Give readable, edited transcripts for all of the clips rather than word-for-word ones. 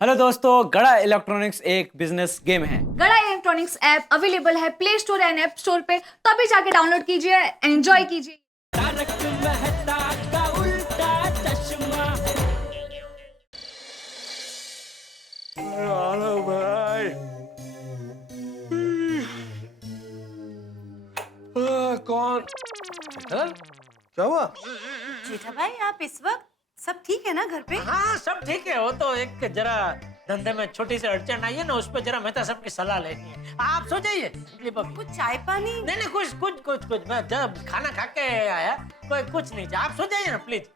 Hello दोस्तों, गड़ा electronics एक बिजनेस गेम है। गड़ा इलेक्ट्रॉनिक्स ऐप अवेलेबल है play store and app store पे, तो अभी जाके डाउनलोड कीजिए, एंजॉय कीजिए। तारक मेहता का उल्टा चश्मा। हेलो भाई। कौन? क्या हुआ? जेठा भाई, आप इस वक्त सब ठीक है ना घर पे? हाँ, सब ठीक है। वो तो एक जरा धंधे में छोटी सी अड़चन आई है ना, उस पर जरा मेहता साहब की सलाह लेनी है। आप सो जाइए। कुछ चाय पानी? नहीं नहीं, कुछ मैं जब खाना खा के आया, कोई कुछ नहीं। आप सो जाइए ना प्लीज।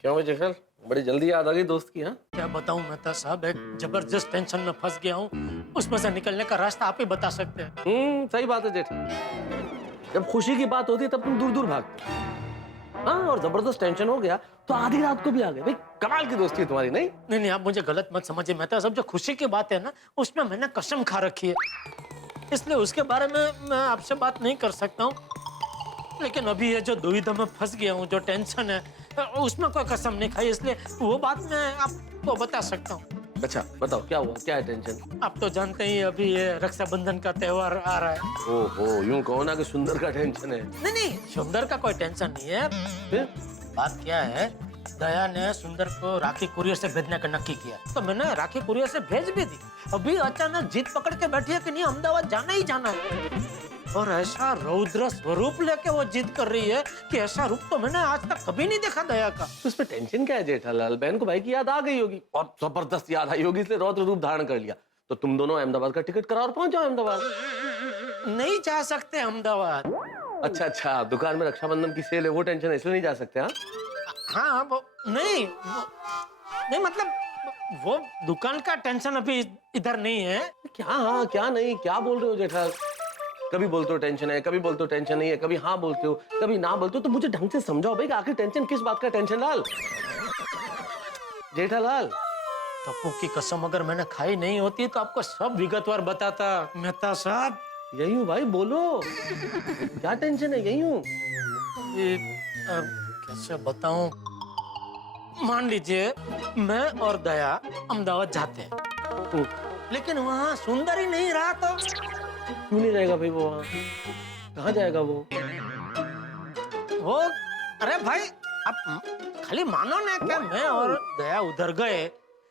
क्या हुआ जेठल? बड़ी जल्दी याद आ गई दोस्त की। हाँ, क्या बताऊं मेहता साहब, एक जबरदस्त टेंशन में फंस गया हूँ। उसमें से निकलने का रास्ता आप ही बता सकते हैं। सही बात है जेठल। जब खुशी की बात होती है तब तुम दूर दूर भागते हो। हाँ, और जबरदस्त टेंशन हो गया तो आधी रात को भी आ गए। भाई कमाल की दोस्ती है तुम्हारी। नहीं नहीं नहीं, आप मुझे गलत मत समझिए मेहता साहब। जो खुशी की बात है ना, उसमें मैंने कसम खा रखी है, इसलिए उसके बारे में मैं आपसे बात नहीं कर सकता हूँ। लेकिन अभी ये जो दुविधा में फंस गया हूँ, जो टेंशन है, उसमें कोई कसम नहीं खाई, इसलिए वो बात मैं आपको बता सकता हूँ। अच्छा बताओ, क्या हुआ? क्या है टेंशन? आप तो जानते ही, अभी ये रक्षाबंधन का त्योहार आ रहा है। ओहो, यूं कहो ना कि सुंदर का टेंशन है। नहीं नहीं, सुंदर का कोई टेंशन नहीं है। फिर? बात क्या है, दया ने सुंदर को राखी कुरियर से भेजने का नक्की किया, तो मैंने राखी कुरियर से भेज भी दी। अभी अचानक जिद पकड़ के बैठी है कि नहीं, अहमदाबाद जाना ही जाना है। और ऐसा रौद्र स्वरूप लेके वो जिद कर रही है कि ऐसा रूप तो मैंने आज तक कभी नहीं देखा दया का। तो इसमें टेंशन क्या है जेठालाल? बहन को भाई की याद आ गई होगी, और जबरदस्त याद आई होगी, इसलिए रौद्र रूप धारण कर लिया। तो तुम दोनों अहमदाबाद का टिकट कराओ और पहुंच जाओ अहमदाबाद। नहीं जा सकते अहमदाबाद। अच्छा अच्छा, दुकान में रक्षाबंधन की सेल है, वो टेंशन है, इसलिए नहीं जा सकते। हाँ, हाँ नहीं मतलब वो दुकान का टेंशन अभी इधर नहीं है। क्या? हाँ क्या नहीं, क्या बोल रहे हो जेठालाल? कभी बोलते हो टेंशन है, कभी बोलते हो टेंशन नहीं है, कभी हाँ बोलते हो, कभी ना बोलते हो। तो मुझे ढंग से समझाओ भाई कि आखिर टेंशन किस बात का टेंशन लाल? जेठालाल, टप्पू की कसम, अगर मैंने खाई नहीं होती तो आपको सब विगतवार बताता मेहता साहब। यही हूँ भाई, बोलो क्या टेंशन है? यही हूँ। ये, कैसे बताऊं, मान लीजिए मैं और दया अहमदाबाद जाते हैं, लेकिन वहाँ सुंदर ही नहीं रहा तो? क्यों नहीं जाएगा भाई वो? वहाँ कहाँ जाएगा वो? अरे भाई, आप खाली मानो ना कि मैं और दया उधर गए,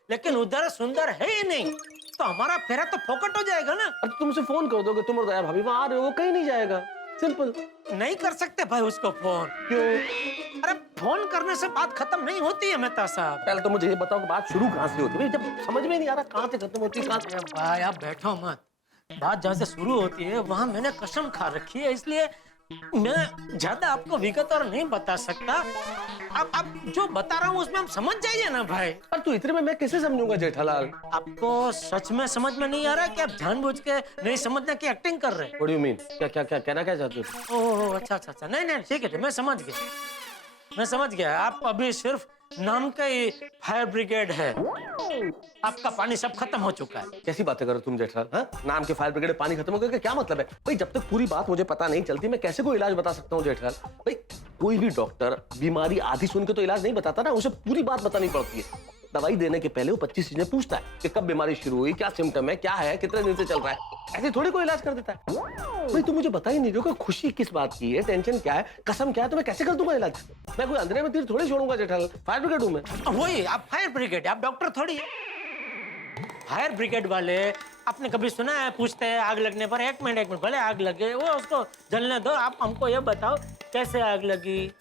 लेकिन उधर सुंदर है ही नहीं, तो हमारा फेरा तो फोकट हो जाएगा ना। अरे तुमसे फोन कर दो कि तुम और दया भाभी वहाँ आ रहे हो, वो कहीं नहीं जाएगा। सिंपल। नहीं कर सकते भाई उसको फोन। क्यों? अरे फोन करने से बात खत्म नहीं होती है मेहता साहब। पहले तो मुझे ये बताओ कि बात शुरू कहाँ से होती है? जब समझ में नहीं आ रहा कहाँ से खत्म होती है, कहाँ से? भाई आप बैठो मत, बात जहाँ से शुरू होती है वहां मैंने कसम खा रखी है, इसलिए मैं ज्यादा आपको विगत और नहीं बता सकता। आप जो बता रहा हूँ उसमें आप समझ जाइए ना भाई। पर तू इतने में मैं कैसे समझूंगा जेठालाल? आपको सच में समझ में नहीं आ रहा कि आप जानबूझ के नहीं समझने की एक्टिंग कर रहे हैं? What do you mean? क्या क्या क्या कहना क्या चाहते हो? ओह अच्छा, नहीं नहीं ठीक है, मैं समझ गया। आप अभी सिर्फ नाम का ही फायर ब्रिगेड है, आपका पानी सब खत्म हो चुका है। कैसी बातें करो तुम जेठालाल? हाँ, नाम के फायर ब्रिगेड पानी खत्म हो गया, क्या मतलब है भाई? जब तक पूरी बात मुझे पता नहीं चलती मैं कैसे कोई इलाज बता सकता हूँ जेठालाल? भाई कोई भी डॉक्टर बीमारी आधी सुन के तो इलाज नहीं बताता ना, उसे पूरी बात बतानी पड़ती है। दवाई देने के पहले वो 25 चीजें पूछता है कि कब बीमारी शुरू हुई, क्या सिम्टम है, क्या है, कितने दिन से चल रहा है। ऐसे थोड़ी कोई इलाज कर देता है। भाई तुम मुझे बता ही नहीं रहे हो कि खुशी किस बात की है, टेंशन क्या है, कसम क्या है, तो मैं कैसे कर दूंगा इलाज? मैं कोई अंधेरे में तीर थोड़ी छोड़ूंगा जेठालाल। फायर ब्रिगेड हूं मैं। वही, आप फायर ब्रिगेड, आप डॉक्टर थोड़ी है। फायर ब्रिगेड वाले, आपने कभी सुना है पूछते हैं आग लगने पर, एक मिनट भले आग लगे, वो उसको जलने दो, आप हमको ये बताओ कैसे आग लगी,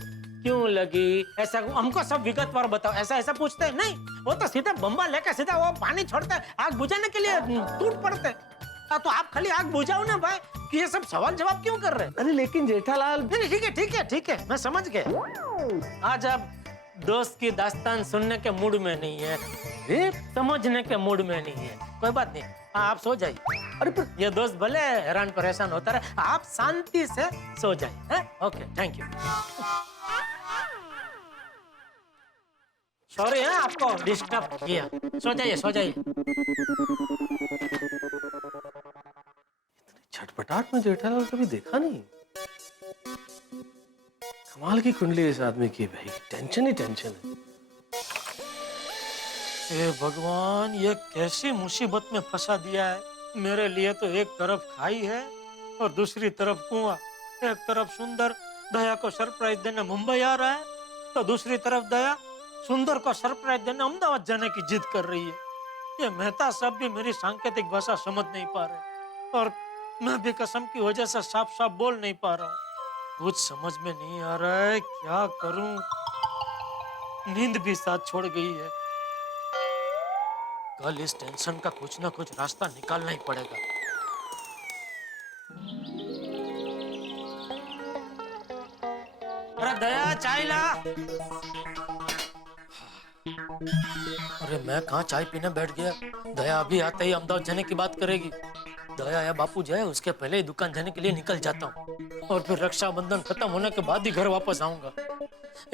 क्यों लगी, ऐसा हमको सब विगतवार बताओ। ऐसा पूछते हैं नहीं, वो तो सीधा बम्बा लेकर सीधा वो पानी छोड़ते हैं, आग बुझाने के लिए टूट पड़ते हैं। तो आप खाली आग बुझाओ ना भाई, कि ये सब सवाल जवाब क्यों कर रहे हैं? अरे लेकिन जेठालाल। नहीं ठीक है, मैं समझ गया। आज आप दोस्त की दास्तान सुनने के मूड में नहीं है, समझने के मूड में नहीं है, कोई बात नहीं, आप सो जाइए। अरे पर ये दोस्त भले हैरान परेशान होता रहे, आप शांति से सो जाइए। Okay, thank you. सॉरी है आपको डिस्टर्ब किया, सो जाइए। छटपटाट में जेठालाल कभी देखा नहीं। कमाल की कुंडली इस आदमी की भाई, टेंशन ही टेंशन है। हे भगवान, ये कैसी मुसीबत में फंसा दिया है। मेरे लिए तो एक तरफ खाई है और दूसरी तरफ कुआं। एक तरफ सुंदर दया को सरप्राइज देने मुंबई आ रहा है, तो दूसरी तरफ दया सुंदर को सरप्राइज देने अहमदाबाद जाने की जिद कर रही है। ये मेहता साहब भी मेरी सांकेतिक भाषा समझ नहीं पा रहे और मैं भी कसम की वजह से साफ साफ बोल नहीं पा रहा हूँ। कुछ समझ में नहीं आ रहा है, क्या करूं। नींद भी साथ छोड़ गई है। कल इस टेंशन का कुछ ना कुछ रास्ता निकालना ही पड़ेगा। अरे दया, चाय ला। अरे मैं कहाँ चाय पीने बैठ गया। दया अभी आते ही अहमदाबाद जाने की बात करेगी। दया या बापू जाए उसके पहले ही दुकान जाने के लिए निकल जाता हूँ और फिर रक्षाबंधन खत्म होने के बाद ही घर वापस आऊंगा।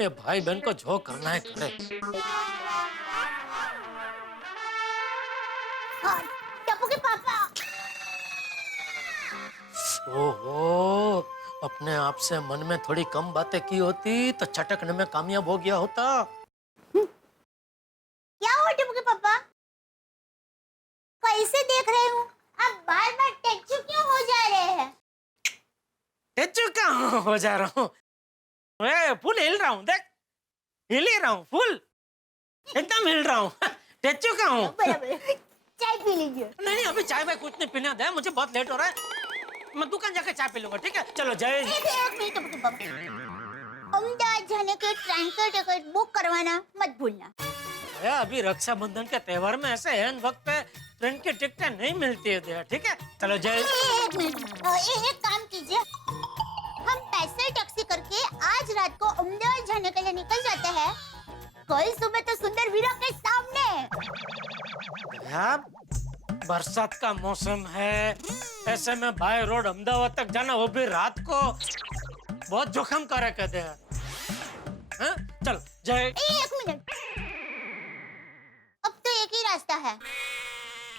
ये भाई बहन को जो करना है करे। टप्पू के पापा। ओहो, अपने आप से मन में थोड़ी कम बातें की होती तो चटकने में कामयाब हो गया होता। क्या हुआ टप्पू के पापा? कैसे देख रहे हूँ? आप बार बार टेंशन क्यों हो जा रहे हैं? टेंशन कहाँ हो जा रहा हूँ? फुल हिल रहा हूँ, देख हिल ही रहा हूँ, फुल एकदम हिल रहा हूँ। टेंशन कहाँ हूँ? बराबर। चाय पी लीजिए। नहीं अभी चाय में कुछ नहीं पीना है, मुझे बहुत लेट हो रहा है। मैं दुकान जाकर चाय पी लूंगा, ठीक है? चलो जय। एक मिनट टप्पू के पापा। अहमदाबाद जाने के ट्रेन का टिकट बुक करवाना मत भूलना। अभी रक्षाबंधन के त्योहार में ऐसे एन वक्त पे ट्रेन की टिकटें नहीं मिलती है दया, ठीक है? चलो जय। एक मिनट, एक काम कीजिए, हम पैसे टैक्सी करके आज रात को अहमदाबाद जाने के लिए निकल जाते हैं। कल सुबह तो सुंदर वीरा के सामने। यार बरसात का मौसम है, ऐसे में बाय रोड अहमदाबाद तक जाना, वो भी रात को, बहुत जोखिम कारक है दया। हाँ? चल जय। एक मिनट, अब तो एक ही रास्ता है,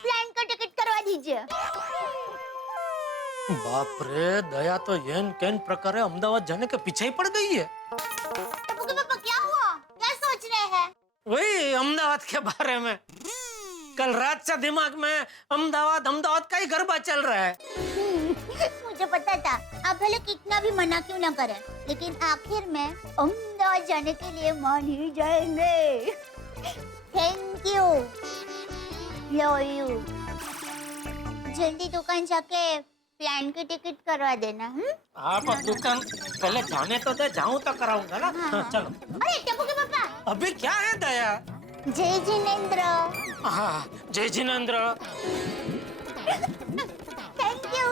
प्लेन का टिकट करवा दीजिए। बाप रे, दया तो येन केन प्रकार अहमदाबाद जाने के पीछे ही पड़ गई है। टप्पू के पापा क्या हुआ? क्या सोच रहे हैं? वही अहमदाबाद के बारे में। कल रात से दिमाग में अहमदाबाद का ही गरबा चल रहा है। मुझे पता था, आप भले कितना भी मना क्यों ना करें, लेकिन आखिर में अहमदाबाद जाने के लिए मान ही जाएंगे। Thank you, love you. जल्दी दुकान जाके प्लान की टिकट करवा देना। आप दुकान पहले जाने तो दे, जाऊं तो कराऊंगा ना। हाँ। चलो। अरे टप्पू के पापा। अभी क्या है दया? जय जिनेंद्र। हाँ, जय जिनेंद्र। Thank you.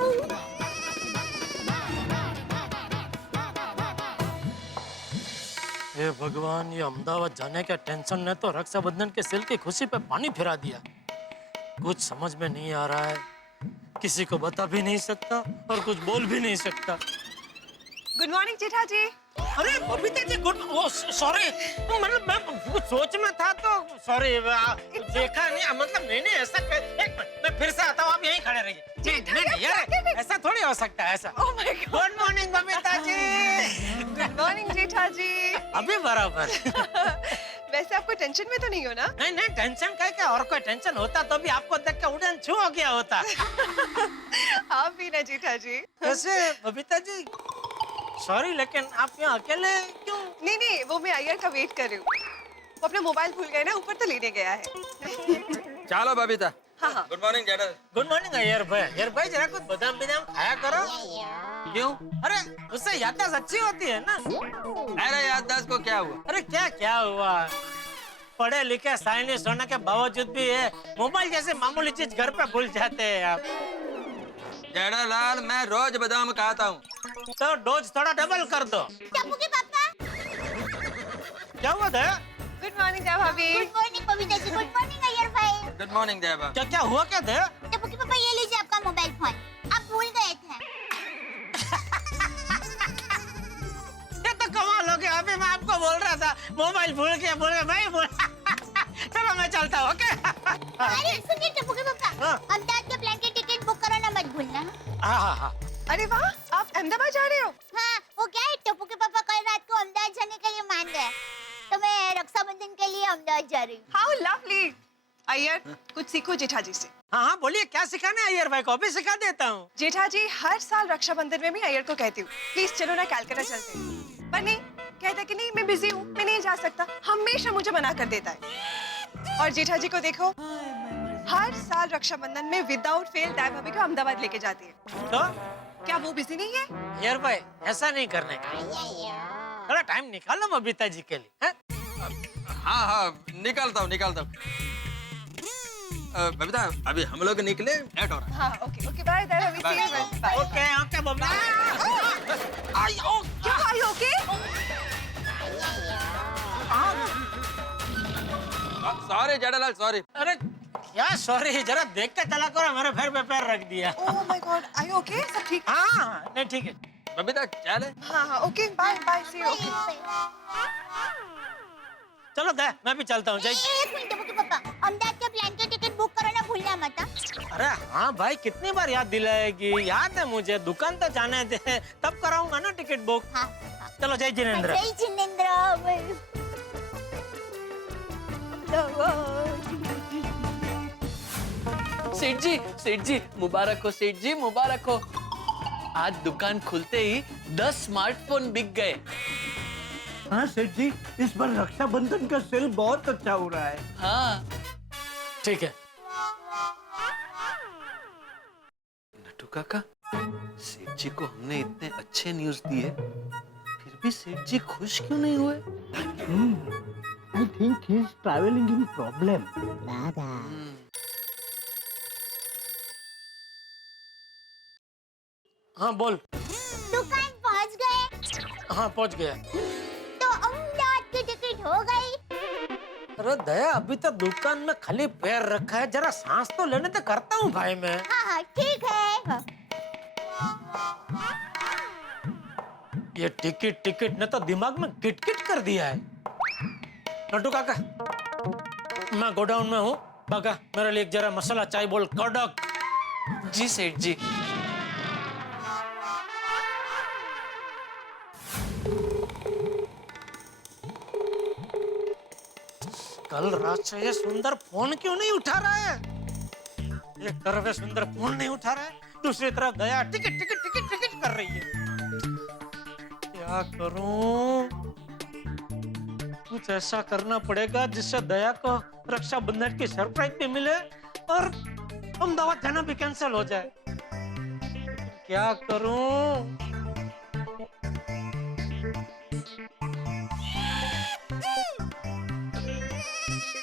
हे भगवान, ये अहमदाबाद जाने के टेंशन ने तो रक्षाबंधन के सेल की खुशी पे पानी फिरा दिया। कुछ समझ में नहीं आ रहा है, किसी को बता भी नहीं सकता और कुछ बोल भी नहीं सकता। गुड मॉर्निंग जेठा जी। अरे बबीता जी, गुड। सॉरी, मतलब मैं कुछ सोच में था तो सॉरी, देखा नहीं, मतलब नहीं ऐसा एक मिनट, मैं फिर से आता हूँ, आप यहीं खड़े रहिए। नहीं यार, ऐसा थोड़ी हो सकता है ऐसा। Oh my god. Good morning Babita ji. Good morning Jetha ji. अभी बराबर। वैसे आपको टेंशन में तो नहीं हो ना? नहीं टेंशन क्या, और कोई टेंशन होता तो भी आपको देख के उड़न छू हो गया होता। आप भी ना जेठा जी। वैसे बबीता जी सॉरी, लेकिन आप यहाँ अकेले क्यों? नहीं, वो मैं अय्यर का वेट कर रही हूँ। वो अपना मोबाइल भूल गए ना, ऊपर तो लेने गया है। चलो बबीता। हाँ। गुड मॉर्निंग जेठा। गुड मॉर्निंग अय्यर भाई जरा कुछ बादाम खाया करो। क्यों? अरे उससे याददाश्त अच्छी होती है ना। अरे याददाश्त को क्या हुआ? अरे क्या हुआ, पढ़े लिखे साइंटिस्ट होने के बावजूद भी है मोबाइल जैसे मामूली चीज घर पे भूल जाते हैं आप। जेठालाल, मैं रोज बादाम खाता हूँ। तो डोज थोड़ा डबल कर दो। टप्पू के पापा। क्या हुआ दया? गुड मॉर्निंग दया भाभी। Good morning Babita ji. Good morning Iyer भाई। गुड मॉर्निंग देवा। क्या हुआ क्या दया? टप्पू के पापा, ये लीजिए आपका मोबाइल फोन, आप भूल गए थे। ये तो कमाल हो गया, अभी मैं आपको बोल रहा था मोबाइल भूल गया भाई बोल। चलो मैं चलता हूँ, ओके? अरे सुनिए टप्पू के पापा, हाँ। अहमदाबाद के प्लेन की टिकट बुक कराना मत भूलना। हाँ। अरे वाह, आप अहमदाबाद जा रहे हो? हाँ, वो क्या है, टप्पू के पापा कल रात को तो मैं रक्षाबंधन के लिए अहमदाबाद जा रही हूँ। How lovely. अय्यर, कुछ सीखो जेठा जी से। हाँ हाँ बोलिए, क्या सिखाना है अय्यर भाई को? अभी सिखा देता हूँ। जेठा जी, हर साल रक्षाबंधन में मैं अय्यर को कहती हूँ, प्लीज चलो ना कलकत्ता चलते हैं। पर नहीं, कहता कि नहीं मैं बिजी हूँ, मैं नहीं जा सकता। हमेशा मुझे मना कर देता है। और जेठा जी को देखो, हर साल रक्षाबंधन में विदाउट फेल दाई भाभी को अहमदाबाद लेके जाती है। तो क्या वो बिजी नहीं है? अय्यर भाई ऐसा नहीं करने का, थोड़ा टाइम निकालो बबीता जी के लिए। हैं? हाँ हाँ निकालता हूँ। बबीता अभी हम लोग निकले, लेट हो रहा है। हाँ ओके ओके, बाय दाई भाभी, see you, bye. Okay okay Babita. क्या आई ओके? Sorry Jethalal, sorry. अरे क्या सॉरी, जरा देख के चला करो, मेरे पैर पे पैर रख दिया। ओह माय गॉड, आई ओके? सब ठीक? हाँ नहीं ठीक है। बबीता चले। हाँ हाँ okay, bye bye, see you, okay. चलो दे, मैं भी चलता हूँ। जय। एक मिनट टप्पू के पापा, अहमदाबाद के प्लान की टिकट बुक करो ना, भूलना मत। अरे हाँ भाई, कितनी बार याद दिलाएगी? याद है मुझे, दुकान तो जाने दे, तब कराऊंगा ना टिकट बुक। हाँ, चलो जय जिनेंद्र। जय जिनेंद्र। सेठ जी मुबारक हो सेठ जी, मुबारक हो। आज दुकान खुलते ही 10 स्मार्टफोन बिक गए। हाँ सेठ जी, इस बार रक्षाबंधन का सेल बहुत अच्छा हो रहा है। हाँ ठीक है। नटू काका, सेठ जी को हमने इतने अच्छे न्यूज़ दिए, फिर भी सेठ जी खुश क्यों नहीं हुए? I think he is traveling in problem. हाँ बोल। दुकान पहुंच गए? हाँ पहुंच गया। तो अहमदाबाद की टिकट हो गई? अरे दया, अभी तो दुकान में खाली पैर रखा है, जरा सांस तो लेने तो करता हूँ भाई मैं। हाँ हाँ ठीक है। ये टिकट ने तो दिमाग में किटकिट कर दिया है। नटू काका, मैं गोडाउन में हूँ, बाका मेरे लिए जरा मसाला चाय बोल कड़क। जी सेठ जी। कल रात से ये सुंदर फोन क्यों नहीं उठा रहा है? एक तरफ है सुंदर फोन नहीं उठा रहा है, दूसरी तरफ दया टिकट कर रही है। क्या करूं? कुछ ऐसा करना पड़ेगा जिससे दया को रक्षाबंधन की सरप्राइज भी मिले और अहमदाबाद जाना भी कैंसिल हो जाए। क्या करूं?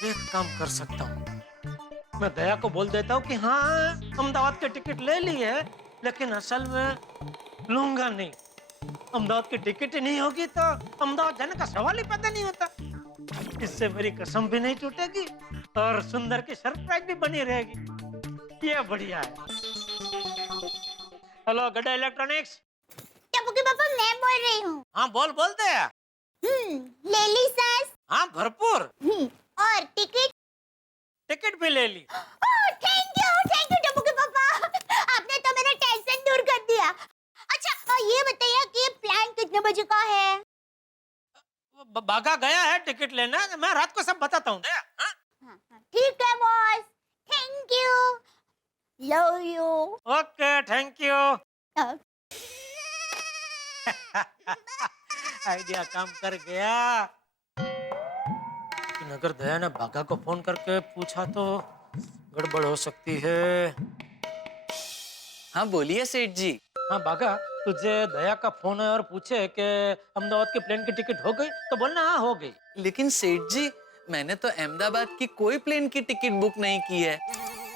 एक काम कर सकता हूँ, मैं दया को बोल देता हूँ कि हाँ अहमदाबाद की टिकट ले ली है, लेकिन असल में लूंगा नहीं। अहमदाबाद की टिकट ही नहीं होगी तो अहमदाबाद जाने का सवाल ही पैदा नहीं होता। इससे मेरी कसम भी नहीं टूटेगी और सुंदर की सरप्राइज भी बनी रहेगी। ये बढ़िया है। हेलो गड्ढा इलेक्ट्रॉनिक्स। टप्पू के पापा, मैं बोल रही हूँ। हाँ बोल बोल दे। ले ली सांस? हाँ भरपूर। और टिकट भी ले ली। थैंक यू टप्पू के पापा, आपने तो मेरा टेंशन दूर कर दिया। अच्छा ये बताइए कि प्लान कितने बजे का है? बागा गया है टिकट लेना, मैं रात को सब बताता हूँ। ठीक है boss, thank you, love you. Okay thank you. Idea काम कर गया। लेकिन अगर दया ने बागा को फोन करके पूछा तो गड़बड़ हो सकती है। हाँ बोलिए सेठ जी। हाँ बागा, तुझे दया का फोन है और पूछे कि अहमदाबाद के प्लेन की टिकट हो गई तो बोलना हाँ हो गई। लेकिन सेठ जी, मैंने तो अहमदाबाद की कोई प्लेन की टिकट बुक नहीं की है।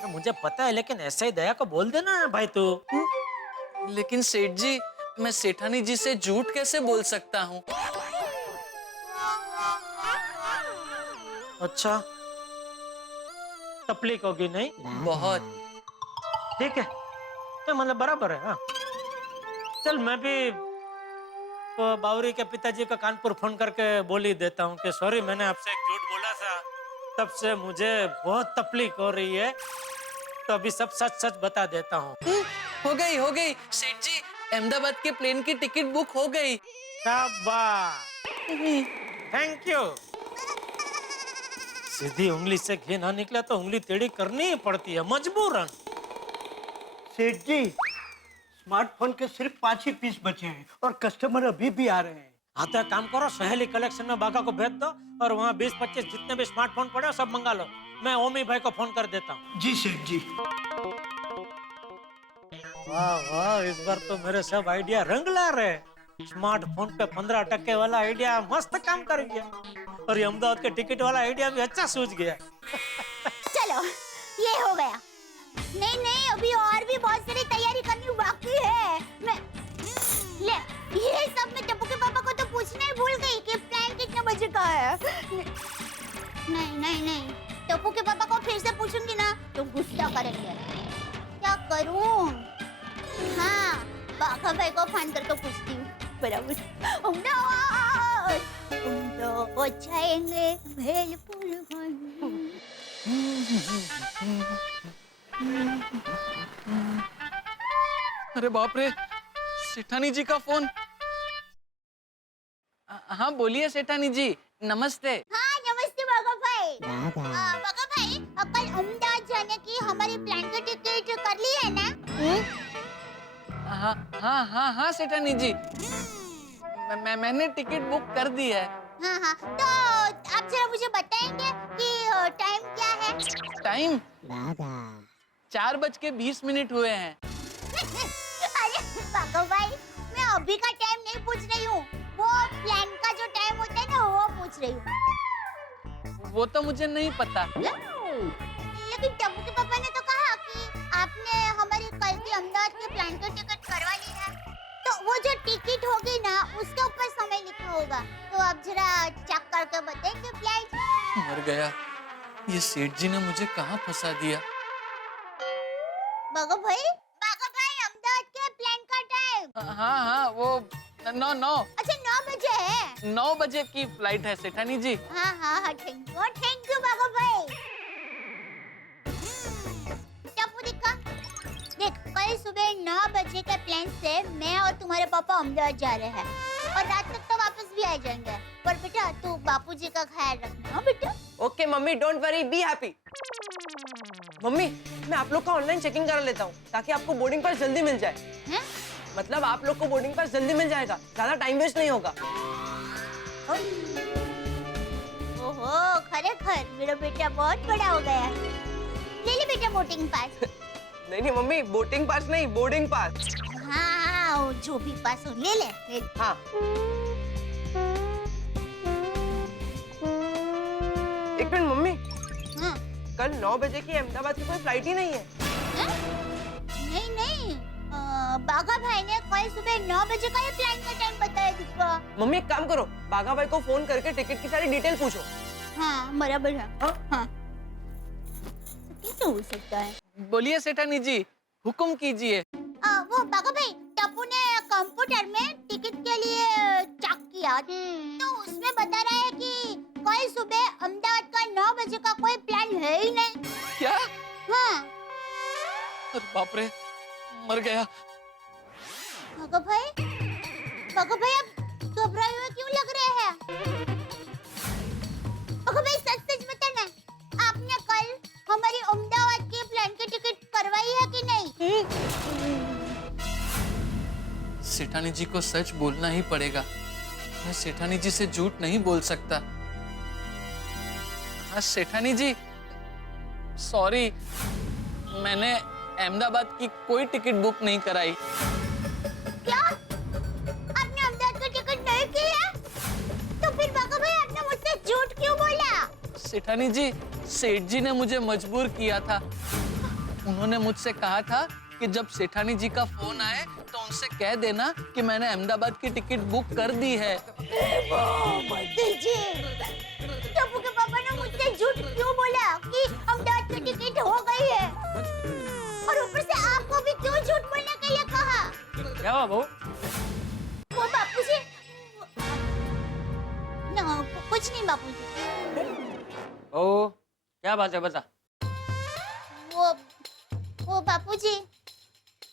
मुझे पता है, लेकिन ऐसे ही दया को बोल देना भाई तू। लेकिन सेठ जी, मैं सेठानी जी से झूठ कैसे बोल सकता हूँ? अच्छा, तकलीफ होगी नहीं? बहुत। ठीक है, तो मतलब बराबर है। हाँ चल, मैं भी तो बावरी के पिताजी का कानपुर फोन करके बोल ही देता हूँ कि सॉरी मैंने आपसे एक झूठ बोला था, तब से मुझे बहुत तकलीफ हो रही है, तो अभी सब सच सच बता देता हूँ। हो गई सेठ जी, अहमदाबाद के प्लेन की टिकट बुक हो गई। शाबाश, थैंक यू। सीधी उंगली से घी ना निकला तो उंगली टेढ़ी करनी ही पड़ती है, मजबूरन। सेठ जी, स्मार्टफोन के सिर्फ 5 ही पीस बचे हैं और कस्टमर अभी भी आ रहे हैं। हाँ तो एक काम करो, सहेली कलेक्शन में बागा को भेज दो और वहाँ 20-25 जितने भी स्मार्टफोन पड़े हो सब मंगा लो। मैं ओमी भाई को फोन कर देता हूँ। जी सेठ जी। वाह वाह, इस बार तो मेरे सब आइडिया रंग ला रहे। स्मार्टफोन पे 15% वाला आइडिया मस्त काम कर गया और ये अहमदाबाद के टिकट वाला आइडिया भी अच्छा सूझ गया। चलो ये हो गया। नहीं नहीं, अभी और भी बहुत सारी तैयारी करनी बाकी है। मैं ले ये सब मैं टप्पू के पापा को तो पूछना ही भूल गई कि प्लान कितने बजे का है। नहीं नहीं नहीं, टप्पू के पापा को फिर से पूछूंगी ना तो गुस्सा करेंगे। क्या करूं? हाँ, बाघा भाई को फोन करके पूछती हूँ। बराबर। तो जाएंगे भेलपुर। अरे बाप रे, सेठानी जी का फोन। हाँ बोलिए सेठानी जी, नमस्ते। हाँ नमस्ते बाघा भाई। बाघा भाई, कल अहमदाबाद जाने की हमारी प्लान की टिकट कर ली है ना? हाँ हाँ हाँ हाँ सेठानी जी, मैंने टिकट बुक कर दी है। हाँ हाँ, तो आप जरा मुझे बताएंगे कि टाइम क्या है? टाइम 4:20 हुए हैं। अरे बाघा भाई, मैं अभी का टाइम नहीं पूछ रही हूँ, वो प्लान का जो टाइम होता है ना वो पूछ रही हूँ। वो तो मुझे नहीं पता। लेकिन टप्पू के पापा ने तो कहा कि आपने हमारी कल की अहमदाबाद के प्लान की टिकट करवा ली है, तो वो जो टिकट होगी ना उसके ऊपर समय लिखा होगा, तो आप जरा चेक करके बताएंगे प्लीज। मर गया, ये सेठ जी ने मुझे कहाँ फंसा दिया। बाघा भाई अहमदाबाद के प्लान का टाइम। हाँ हाँ, वो 9 अच्छा 9 बजे है। 9 बजे की फ्लाइट है सेठानी जी। हाँ हाँ हाँ, थैंक यू बाघा भाई। टप्पू दिखा, देख कल सुबह 9 बजे के प्लान से मैं और तुम्हारे पापा अहमदाबाद जा रहे हैं और रात तक तो वापस भी आ जाएंगे। पर बेटा तू बापूजी का ख्याल रखना बेटा। Okay mummy, don't worry, be happy. Mummy, मैं आप लोग का ऑनलाइन चेकिंग करा लेता हूँ ताकि आपको बोर्डिंग पास जल्दी मिल जाए। हैं? मतलब आप लोग को बोर्डिंग पास जल्दी मिल जाएगा, ज्यादा टाइम वेस्ट नहीं होगा। ओहो, खरेखर मेरा बेटा बहुत बड़ा हो गया। ले ले बेटा बोर्डिंग पास। नहीं नहीं मम्मी, बोटिंग पास नहीं, बोर्डिंग पास। हाँ वो जो भी पास हो ले ले। हाँ। एक मिनट मम्मी, हाँ। कल 9 बजे की अहमदाबाद की कोई फ्लाइट ही नहीं है। नहीं नहीं, बाघा भाई ने कल सुबह 9 बजे का ये प्लान का टाइम बताया दिखा। मम्मी एक काम करो, बाघा भाई को फोन करके टिकट की सारी डिटेल पूछो। हाँ बराबर है। हाँ। कैसे हो सकता है? बोलिए सेठानी जी, हुक्म कीजिए। वो बाघा भाई, टप्पू ने कंप्यूटर में टिकट के लिए चेक किया तो उसमें बता रहा है कि कल सुबह अहमदाबाद का 9 बजे का कोई प्लान है ही नहीं। क्या? हाँ। अरे बाप रे, मर गया। बाघा भाई आप घबराए हुए क्यों लग रहे हैं? बाघा भाई सच सच बताना, आपने कल हमारी अहमदाबाद की प्लान की टिकट करवाई है कि नहीं? सेठानी जी को सच बोलना ही पड़ेगा, मैं सेठानी जी से झूठ नहीं बोल सकता। हाँ सेठानी जी, सॉरी, मैंने अहमदाबाद की कोई टिकट बुक नहीं कराई। क्या? आपने अहमदाबाद की टिकट नहीं की है? तो फिर बाघा भाई आपने मुझसे झूठ क्यों बोला? सेठानी जी, सेठ जी ने मुझे मजबूर किया था। उन्होंने मुझसे कहा था कि जब सेठानी जी का फोन आए तो उनसे कह देना कि मैंने अहमदाबाद की टिकट बुक कर दी है। टप्पू के पापा ने मुझसे झूठ क्यों बोला कि अहमदाबाद की टिकट हो गई है? और ऊपर से आपको भी क्यों झूठ बोलने के लिए कहा? क्या हुआ बहू? वो बापूजी, ना कुछ नहीं बापूजी। ओ क्या बात है, बता। वो बापूजी,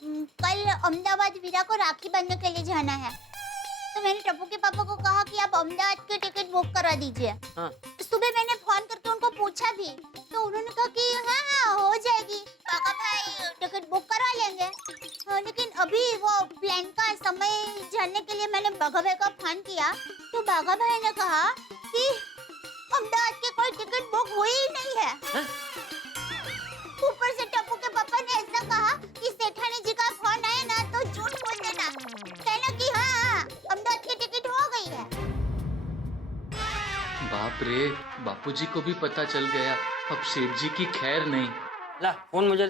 कल अहमदाबाद वीरा को राखी बांधने के लिए जाना है, तो मैंने टप्पू के पापा को कहा कि आप अहमदाबाद की टिकट बुक करा दीजिए। हाँ। सुबह मैंने फोन करके उनको पूछा भी तो उन्होंने कहा कि हाँ हाँ हो जाएगी, बागा भाई टिकट बुक करवा लेंगे। लेकिन अभी वो प्लेन का समय जानने के लिए मैंने बागा भाई का फोन किया तो बागा भाई ने कहा कि अहमदाबाद की कोई टिकट बुक हुई ही नहीं है। ऊपर से टप्पू के पापा ने ऐसा कहा कि सेठानी जी का फोन आया ना तो झूठ बोल देना, कहना कि हाँ अहमदाबाद की टिकट हो गई है। बाप रे, बापूजी को भी पता चल गया। अब सेठ जी की खैर नहीं। ला फोन मुझे।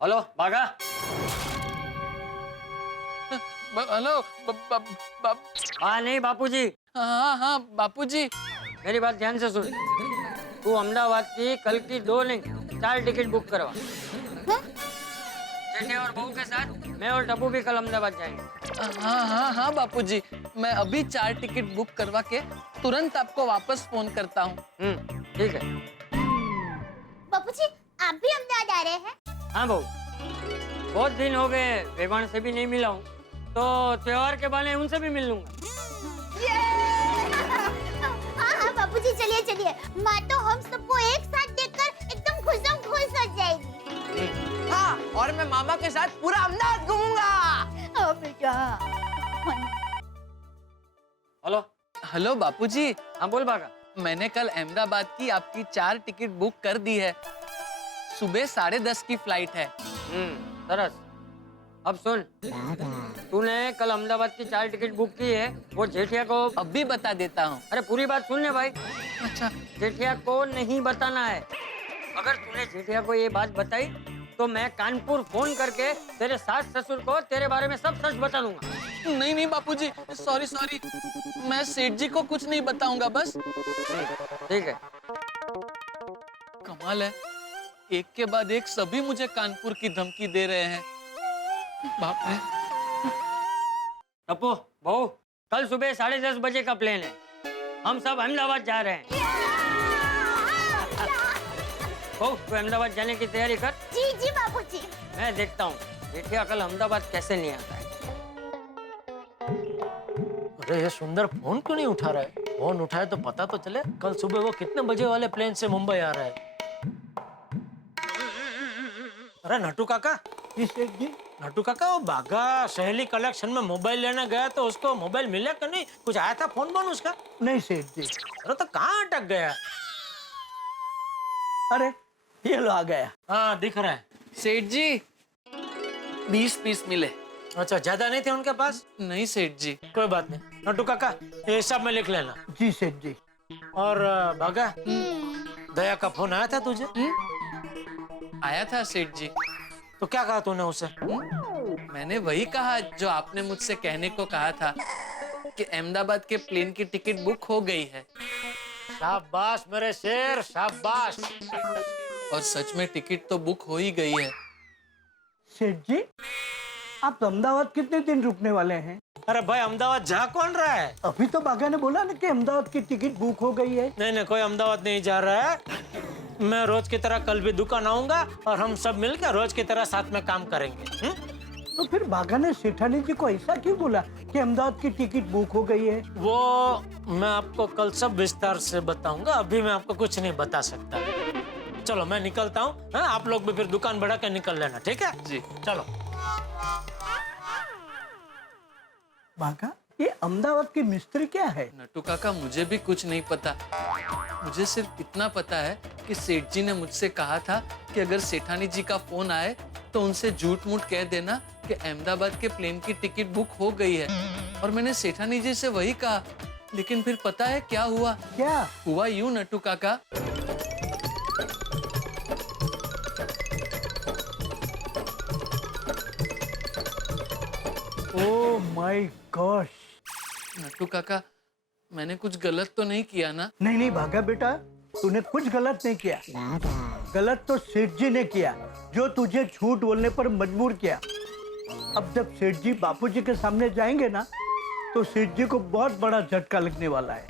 हेलो बागा। हेलो हाँ नहीं बापूजी। हाँ हाँ बापूजी। मेरी बात ध्यान से सुन। तू अहमदाबाद की कल की 2 नहीं 4 टिकट बुक करवा। जेठे और बहू के साथ मैं और टप्पू भी कल अहमदाबाद जाएंगे। हाँ हाँ हाँ बापूजी, मैं अभी 4 टिकट बुक करवा के तुरंत आपको वापस फोन करता हूँ। ठीक है। बापूजी आप भी अहमदाबाद आ रहे हैं? हाँ बहू, बहुत दिन हो गए बेबान से भी नहीं मिला हूँ, तो त्योहार के बहाने उनसे भी मिल लूंगा। हाँ हाँ बापूजी चलिए चलिए, माँ तो हम सबको एक साथ देखकर एकदम खुशम खुश हो जाएगी। हाँ, और मैं मामा के साथ पूरा अहमदाबाद घूमूंगा। हेलो। हेलो बापूजी। हाँ बोल बागा। मैंने कल अहमदाबाद की आपकी 4 टिकट बुक कर दी है। सुबह 10:30 की फ्लाइट है। सरस। अब सुन, तूने कल अहमदाबाद की 4 टिकट बुक की है, वो जेठिया को अभी बता देता हूँ। अरे पूरी बात सुनने भाई। अच्छा। जेठिया को नहीं बताना है। अगर तूने जेठिया को ये बात बताई तो मैं कानपुर फोन करके तेरे सास ससुर को तेरे बारे में सब सच बता दूंगा। नहीं नहीं बापूजी, सॉरी, मैं सेठ जी को कुछ नहीं बताऊंगा बस। ठीक है। कमाल है, एक के बाद एक सभी मुझे कानपुर की धमकी दे रहे हैं। बाप रे। टप्पू बहू, कल सुबह 10:30 बजे का प्लेन है, हम सब अहमदाबाद जा रहे हैं। बहू तू अहमदाबाद जाने की तैयारी कर। जी जी बापूजी। मैं देखता हूँ जेठिया कल अहमदाबाद कैसे नहीं आता है। अरे ये सुंदर फोन क्यों नहीं उठा रहा है? फोन उठाए तो पता तो चले कल सुबह वो कितने बजे वाले प्लेन से मुंबई आ रहा है। अरे नट्टू काका। सेठ जी। नट्टू काका, वो बागा सहेली कलेक्शन में मोबाइल लेने गया तो उसको मोबाइल मिला कि नहीं? कुछ आया था फोन बोन उसका? नहीं सेठ जी। अरे तो कहाँ अटक गया? अरे ये लो आ गया। हाँ दिख रहा है। सेठ जी 20 पीस मिले। अच्छा, ज्यादा नहीं थे उनके पास? नहीं सेठ जी। कोई बात नहीं नट्टू काका, ये सब में लिख लेना। जी सेठ जी। और बागा, दया का फोन आया था तुझे? आया था सेठ जी। तो क्या कहा तूने उसे? मैंने वही कहा जो आपने मुझसे कहने को कहा था कि अहमदाबाद के प्लेन की टिकट बुक हो गई है। शाबाश मेरे शेर, शाबाश। और सच में टिकट तो बुक हो ही गई है। सेठ जी आप अहमदाबाद कितने दिन रुकने वाले हैं? अरे भाई अहमदाबाद जा कौन रहा है? अभी तो बागा ने बोला ना कि अहमदाबाद की टिकट बुक हो गई है। नहीं कोई अहमदाबाद नहीं जा रहा है। मैं रोज की तरह कल भी दुकान आऊंगा और हम सब मिलकर रोज की तरह साथ में काम करेंगे। तो फिर बागा ने सेठानी जी को ऐसा क्यों बोला कि अहमदाबाद की टिकट बुक हो गई है? वो मैं आपको कल सब विस्तार से बताऊंगा, अभी मैं आपको कुछ नहीं बता सकता। चलो मैं निकलता हूँ। आप लोग भी फिर दुकान बढ़ा के निकल लेना, ठीक है जी? चलो। बागा ये अहमदाबाद की मिस्त्री क्या है? नट्टू काका मुझे भी कुछ नहीं पता। मुझे सिर्फ इतना पता है कि सेठ जी ने मुझसे कहा था कि अगर सेठानी जी का फोन आए तो उनसे झूठ मूठ कह देना कि अहमदाबाद के प्लेन की टिकट बुक हो गई है। और मैंने सेठानी जी से वही कहा, लेकिन फिर पता है क्या हुआ? क्या हुआ यूं नट्टू काका, ओह माय गॉश। नट्टू काका मैंने कुछ गलत तो नहीं किया ना? नहीं भागा बेटा, तूने कुछ गलत नहीं किया। गलत तो सेठ जी ने किया जो तुझे झूठ बोलने पर मजबूर किया। अब जब सेठ जी बापूजी के सामने जाएंगे ना तो सेठ जी को बहुत बड़ा झटका लगने वाला है।